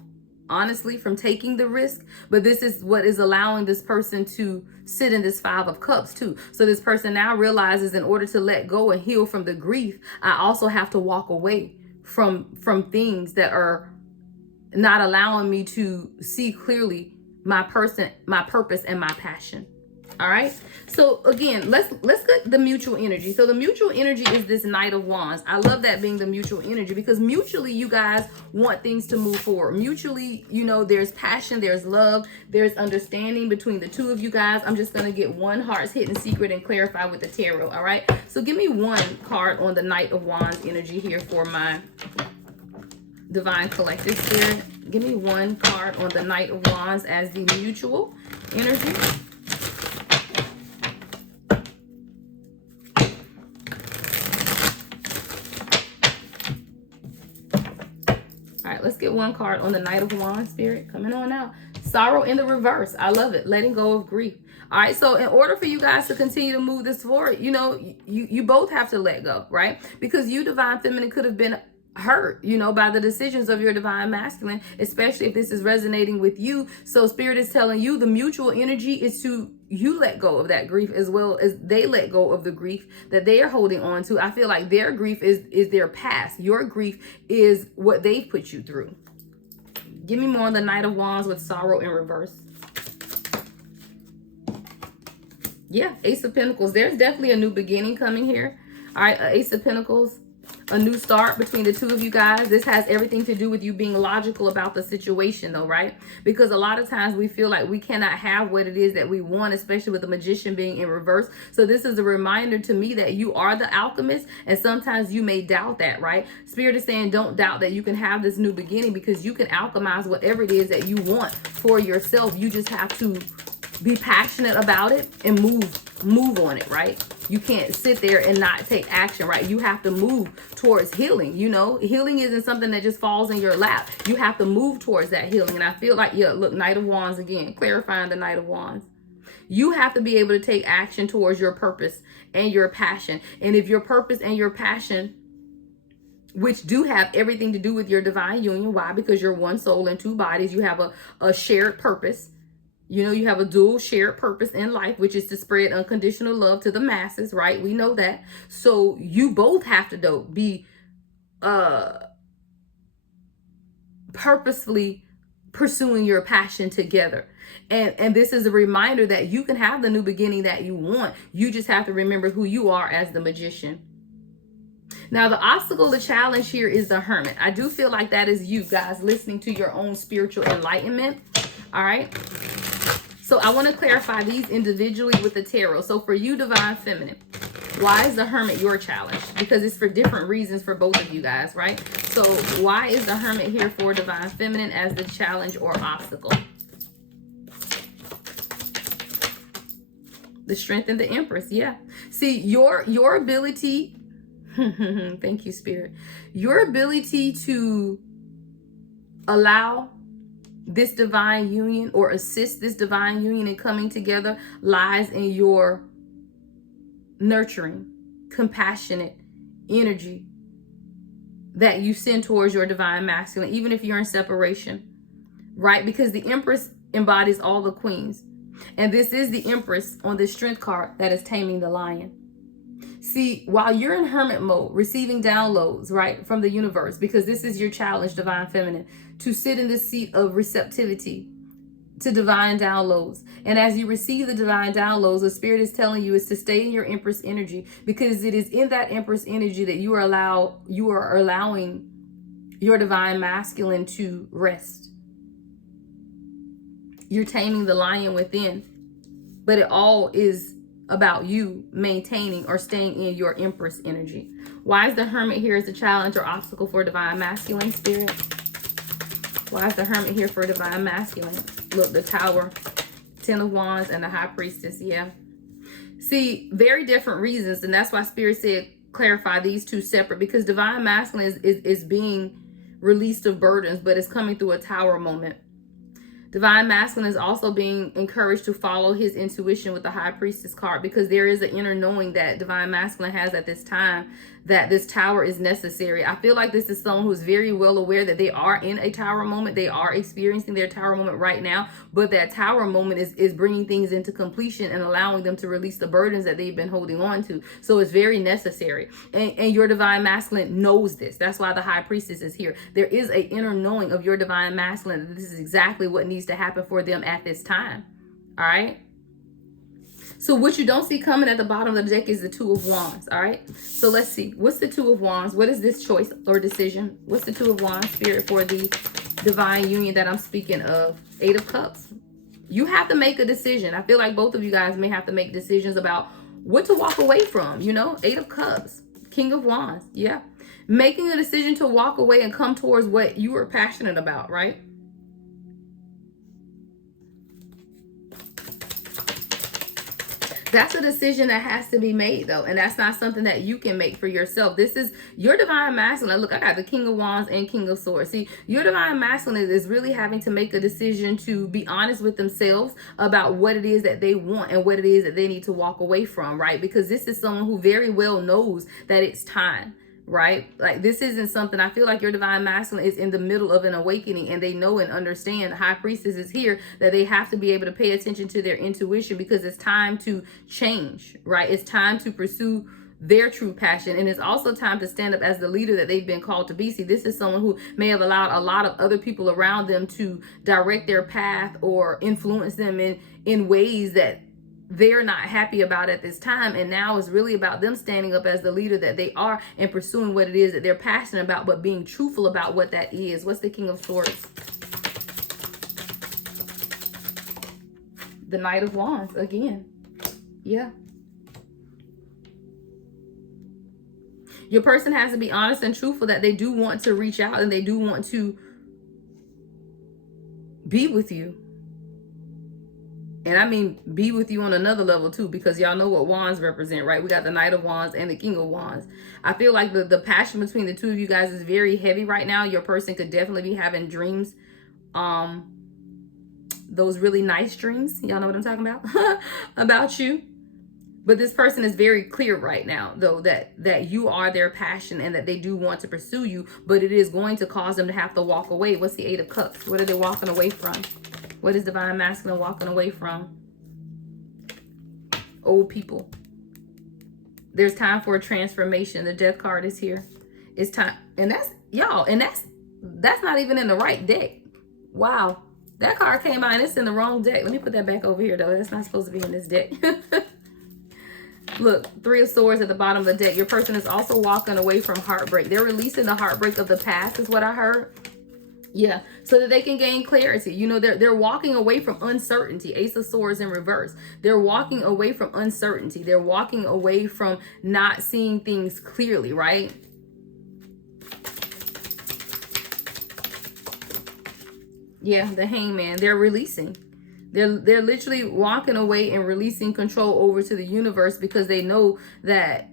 honestly, from taking the risk. But this is what is allowing this person to sit in this 5 of Cups too. So this person now realizes, in order to let go and heal from the grief, I also have to walk away from things that are not allowing me to see clearly my person, my purpose, and my passion. All right. So again, let's get the mutual energy. So the mutual energy is this Knight of Wands. I love that being the mutual energy, because mutually you guys want things to move forward. Mutually, you know, there's passion, there's love, there's understanding between the two of you guys. I'm just going to get one heart's hidden secret and clarify with the tarot. All right. So give me one card on the Knight of Wands energy here for my divine collective spirit. Give me one card on the Knight of Wands as the mutual energy. All right, let's get one card on the Knight of Wands, Spirit. Coming on out. Sorrow in the reverse. I love it. Letting go of grief. All right, so in order for you guys to continue to move this forward, you know, you both have to let go, right? Because you, divine feminine, could have been hurt, you know, by the decisions of your divine masculine, especially if this is resonating with you. So spirit is telling you the mutual energy is to you let go of that grief as well as they let go of the grief that they are holding on to. I feel like their grief is their past. Your grief is what they've put you through. Give me more on the Knight of Wands with sorrow in reverse. Yeah, Ace of Pentacles. There's definitely a new beginning coming here. All right, Ace of Pentacles. A new start between the two of you guys. This has everything to do with you being logical about the situation though, right? Because a lot of times we feel like we cannot have what it is that we want, especially with the Magician being in reverse. So this is a reminder to me that you are the alchemist, and sometimes you may doubt that, right? Spirit is saying don't doubt that you can have this new beginning, because you can alchemize whatever it is that you want for yourself. You just have to be passionate about it and move on it, right? You can't sit there and not take action, right? You have to move towards healing. You know, healing isn't something that just falls in your lap. You have to move towards that healing. And I feel like, yeah, look, Knight of Wands again, clarifying the Knight of Wands. You have to be able to take action towards your purpose and your passion. And if your purpose and your passion, which do have everything to do with your divine union, why? Because you're one soul in two bodies. You have a shared purpose. You know, you have a dual shared purpose in life, which is to spread unconditional love to the masses, right? We know that. So you both have to be purposefully pursuing your passion together. And this is a reminder that you can have the new beginning that you want. You just have to remember who you are as the Magician. Now, the obstacle, the challenge here is the Hermit. I do feel like that is you guys listening to your own spiritual enlightenment. All right. So I want to clarify these individually with the tarot. So for you, Divine Feminine, why is the Hermit your challenge? Because it's for different reasons for both of you guys, right? So why is the Hermit here for Divine Feminine as the challenge or obstacle? The Strength and the Empress, yeah. See, your ability, thank you, Spirit. Your ability to allow this divine union or assist this divine union in coming together lies in your nurturing, compassionate energy that you send towards your divine masculine, even if you're in separation, right? Because the Empress embodies all the queens. And this is the Empress on the Strength card that is taming the lion. See, while you're in Hermit mode, receiving downloads, right, from the universe, because this is your challenge, Divine Feminine, to sit in the seat of receptivity to divine downloads. And as you receive the divine downloads, the Spirit is telling you is to stay in your Empress energy, because it is in that Empress energy that you are allowing your divine masculine to rest. You're taming the lion within, but it all is about you maintaining or staying in your Empress energy. Why is the Hermit here as a challenge or obstacle for divine masculine, Spirit? Why is the Hermit here for divine masculine? Look, the Tower, Ten of Wands, and the High Priestess, yeah. See, very different reasons, and that's why Spirit said clarify these two separate, because divine masculine is being released of burdens, but it's coming through a Tower moment. Divine masculine is also being encouraged to follow his intuition with the High Priestess card, because there is an inner knowing that divine masculine has at this time that this Tower is necessary. I feel like this is someone who's very well aware that they are in a Tower moment. They are experiencing their Tower moment right now, but that Tower moment is bringing things into completion and allowing them to release the burdens that they've been holding on to. So it's very necessary. And your divine masculine knows this. That's why the High Priestess is here. There is an inner knowing of your divine masculine that this is exactly what needs to happen for them at this time. All right. So what you don't see coming at the bottom of the deck is the Two of Wands. All right. So let's see. What's the Two of Wands? What is this choice or decision? What's the Two of Wands, Spirit, for the divine union that I'm speaking of? Eight of Cups. You have to make a decision. I feel like both of you guys may have to make decisions about what to walk away from. You know, Eight of Cups, King of Wands. Yeah. Making a decision to walk away and come towards what you are passionate about, right? That's a decision that has to be made, though. And that's not something that you can make for yourself. This is your divine masculine. Look, I got the King of Wands and King of Swords. See, your divine masculine is really having to make a decision to be honest with themselves about what it is that they want and what it is that they need to walk away from, right? Because this is someone who very well knows that it's time. right? Like, this isn't something, I feel like your divine masculine is in the middle of an awakening, and they know and understand, high priestess is here, that they have to be able to pay attention to their intuition, because it's time to change, right? It's time to pursue their true passion, and it's also time to stand up as the leader that they've been called to be. See, this is someone who may have allowed a lot of other people around them to direct their path or influence them in ways that they're not happy about at this time. And now it's really about them standing up as the leader that they are and pursuing what it is that they're passionate about, but being truthful about what that is. What's the King of Swords? The Knight of Wands again. Yeah. Your person has to be honest and truthful that they do want to reach out and they do want to be with you. And I mean, be with you on another level too, because y'all know what wands represent, right? We got the Knight of Wands and the King of Wands. I feel like the passion between the two of you guys is very heavy right now. Your person could definitely be having dreams. Those really nice dreams. Y'all know what I'm talking about? About you. But this person is very clear right now, though, that you are their passion and that they do want to pursue you, but it is going to cause them to have to walk away. What's the Eight of Cups? What are they walking away from? What is divine masculine walking away from? Old people. There's time for a transformation. The Death card is here. It's time. And that's, y'all, and that's not even in the right deck. Wow. That card came out and it's in the wrong deck. Let me put that back over here, though. That's not supposed to be in this deck. Look, Three of Swords at the bottom of the deck. Your person is also walking away from heartbreak. They're releasing the heartbreak of the past, is what I heard. Yeah, so that they can gain clarity. You know, they're walking away from uncertainty. Ace of Swords in reverse. They're walking away from uncertainty. They're walking away from not seeing things clearly, right? Yeah, the Hangman. They're releasing. They're literally walking away and releasing control over to the universe, because they know that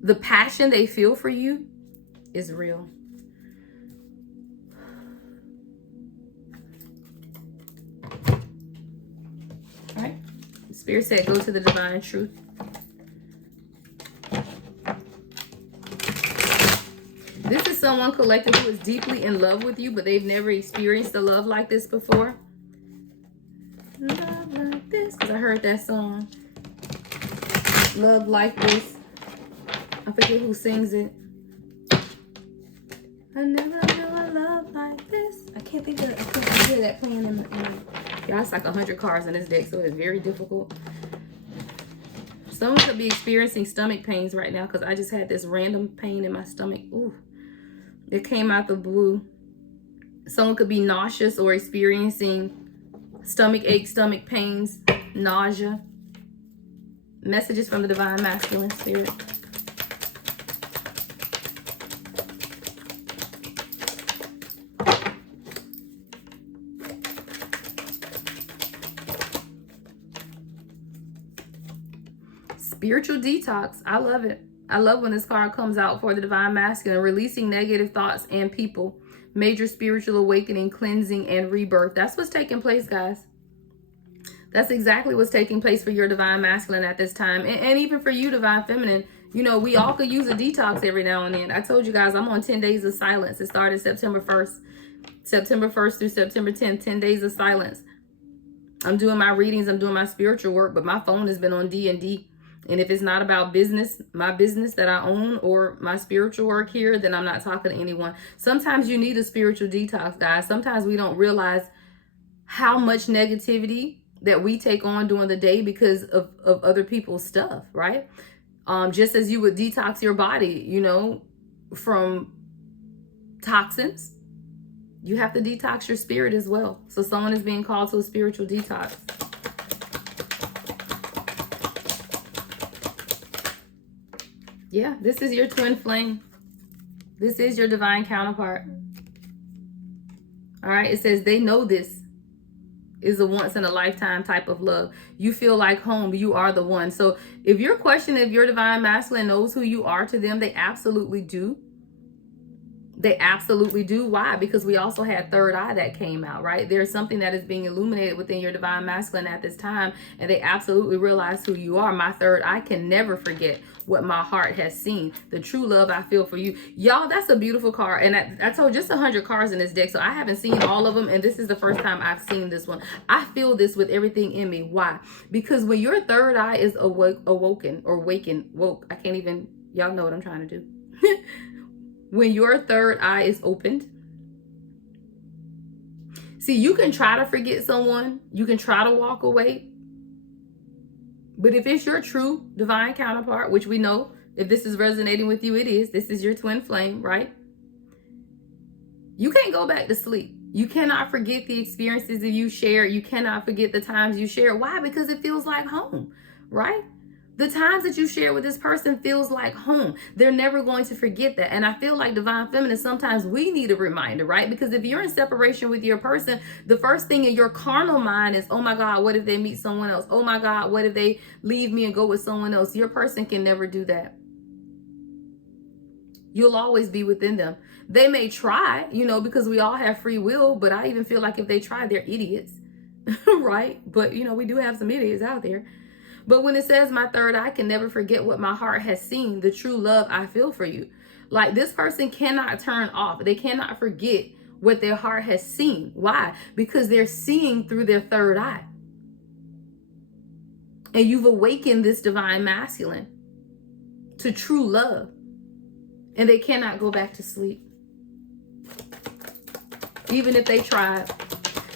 the passion they feel for you is real. All right. Spirit said, go to the divine truth. This is someone collective who is deeply in love with you, but they've never experienced a love like this before. Love like this, because I heard that song. Love like this. I forget who sings it. I never knew a love like this. I can't think of it. I can't hear that playing in yeah, it's like 100 cards in this deck, so it's very difficult. Someone could be experiencing stomach pains right now, because I just had this random pain in my stomach. Ooh. It came out the blue. Someone could be nauseous or experiencing stomach aches, stomach pains, nausea. Messages from the divine masculine spirit. Spiritual detox. I love it. I love when this card comes out for the divine masculine. Releasing negative thoughts and people. Major spiritual awakening, cleansing, and rebirth. That's what's taking place, guys. That's exactly what's taking place for your divine masculine at this time. And even for you, divine feminine. You know, we all could use a detox every now and then. I told you guys I'm on 10 days of silence. It started September 1st. September 1st through September 10th. 10 days of silence. I'm doing my readings. I'm doing my spiritual work. But my phone has been on D&D. And if it's not about business, my business that I own, or my spiritual work here, then I'm not talking to anyone. Sometimes you need a spiritual detox, guys. Sometimes we don't realize how much negativity that we take on during the day because of other people's stuff, right? Just as you would detox your body, you know, from toxins, you have to detox your spirit as well. So someone is being called to a spiritual detox. Yeah, this is your twin flame. This is your divine counterpart. All right, it says they know this is a once in a lifetime type of love. You feel like home, you are the one. So if you're questioning if your divine masculine knows who you are to them, they absolutely do. They absolutely do. Why? Because we also had third eye that came out, right? There's something that is being illuminated within your divine masculine at this time, and they absolutely realize who you are. My third eye can never forget what my heart has seen, the true love I feel for you. Y'all, that's a beautiful card. And I told just 100 cards in this deck, so I haven't seen all of them, and this is the first time I've seen this one. I feel this with everything in me. Why? Because when your third eye is awoken or woke, I can't even, y'all know what I'm trying to do. When your third eye is opened, see, you can try to forget someone, you can try to walk away, but if it's your true divine counterpart, which we know, if this is resonating with you, it is. This is your twin flame, right? You can't go back to sleep. You cannot forget the experiences that you shared. You cannot forget the times you shared. Why? Because it feels like home, right? The times that you share with this person feels like home. They're never going to forget that. And I feel like divine feminine, sometimes we need a reminder, right? Because if you're in separation with your person, the first thing in your carnal mind is, oh my God, what if they meet someone else? Oh my God, what if they leave me and go with someone else? Your person can never do that. You'll always be within them. They may try, because we all have free will, but I even feel like if they try, they're idiots, right? But, we do have some idiots out there. But when it says my third eye can never forget what my heart has seen, the true love I feel for you. Like, this person cannot turn off. They cannot forget what their heart has seen. Why? Because they're seeing through their third eye. And you've awakened this divine masculine to true love. And they cannot go back to sleep, even if they try.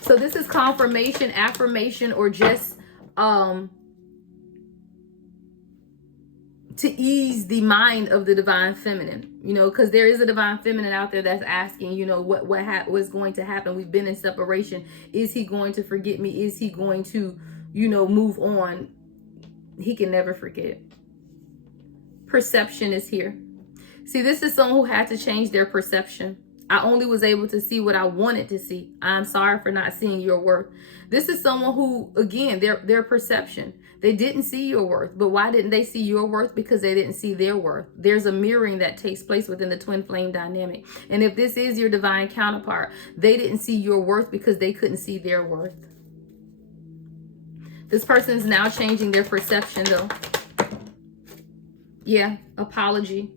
So this is confirmation, affirmation, or just to ease the mind of the divine feminine, because there is a divine feminine out there that's asking, what's going to happen? We've been in separation. Is he going to forget me? Is he going to, move on? He can never forget. Perception is here. See, this is someone who had to change their perception. I only was able to see what I wanted to see. I'm sorry for not seeing your worth. This is someone who, again, their perception. They didn't see your worth. But why didn't they see your worth? Because they didn't see their worth. There's a mirroring that takes place within the twin flame dynamic. And if this is your divine counterpart, they didn't see your worth because they couldn't see their worth. This person's now changing their perception, though. Yeah, apology.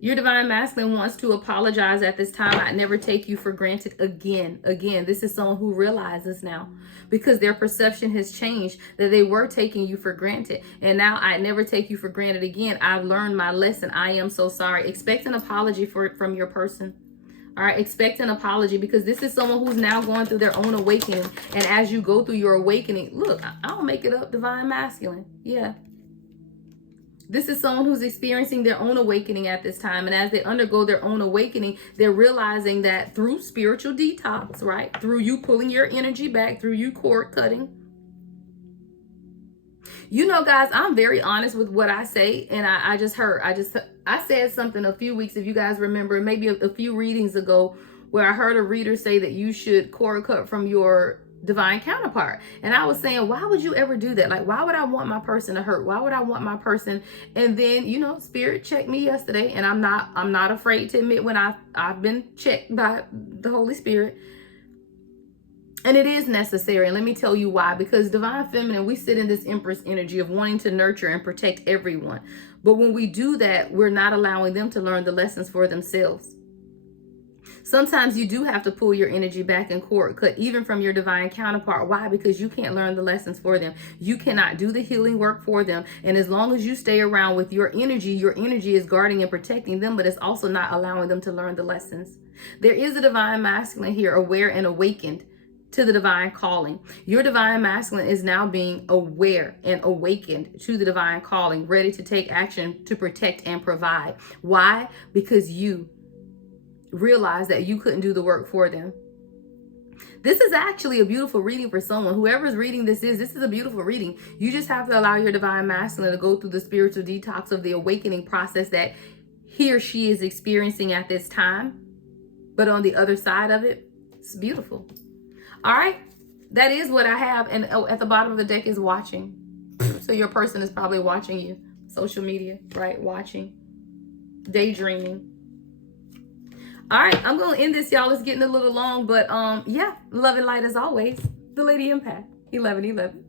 Your divine masculine wants to apologize at this time. I never take you for granted again. Again, this is someone who realizes now, because their perception has changed, that they were taking you for granted. And now I never take you for granted again. I've learned my lesson. I am so sorry. Expect an apology from your person. All right, expect an apology, because this is someone who's now going through their own awakening. And as you go through your awakening, look, I don't make it up, divine masculine. Yeah. This is someone who's experiencing their own awakening at this time. And as they undergo their own awakening, they're realizing that through spiritual detox, right? Through you pulling your energy back, through you cord cutting. Guys, I'm very honest with what I say. And I said something a few weeks, if you guys remember, maybe a few readings ago, where I heard a reader say that you should cord cut from your divine counterpart. And I was saying, why would you ever do that? Like, why would I want my person to hurt? Why would I want my person? And then, spirit checked me yesterday, and I'm not afraid to admit when I've been checked by the Holy Spirit. And it is necessary. And let me tell you why. Because divine feminine, we sit in this empress energy of wanting to nurture and protect everyone. But when we do that, we're not allowing them to learn the lessons for themselves. Sometimes you do have to pull your energy back and cord cut, even from your divine counterpart. Why? Because you can't learn the lessons for them. You cannot do the healing work for them. And as long as you stay around with your energy is guarding and protecting them, but it's also not allowing them to learn the lessons. There is a divine masculine here, aware and awakened to the divine calling. Your divine masculine is now being aware and awakened to the divine calling, ready to take action to protect and provide. Why? Because you realize that you couldn't do the work for them. This is actually a beautiful reading for someone. Whoever's reading this is a beautiful reading. You just have to allow your divine masculine to go through the spiritual detox of the awakening process that he or she is experiencing at this time. But on the other side of it, it's beautiful. All right, that is what I have. And at the bottom of the deck is watching. So your person is probably watching you. Social media, right? Watching, daydreaming. All right, I'm going to end this, y'all. It's getting a little long, but yeah, love and light as always. The Lady Empath, 1111.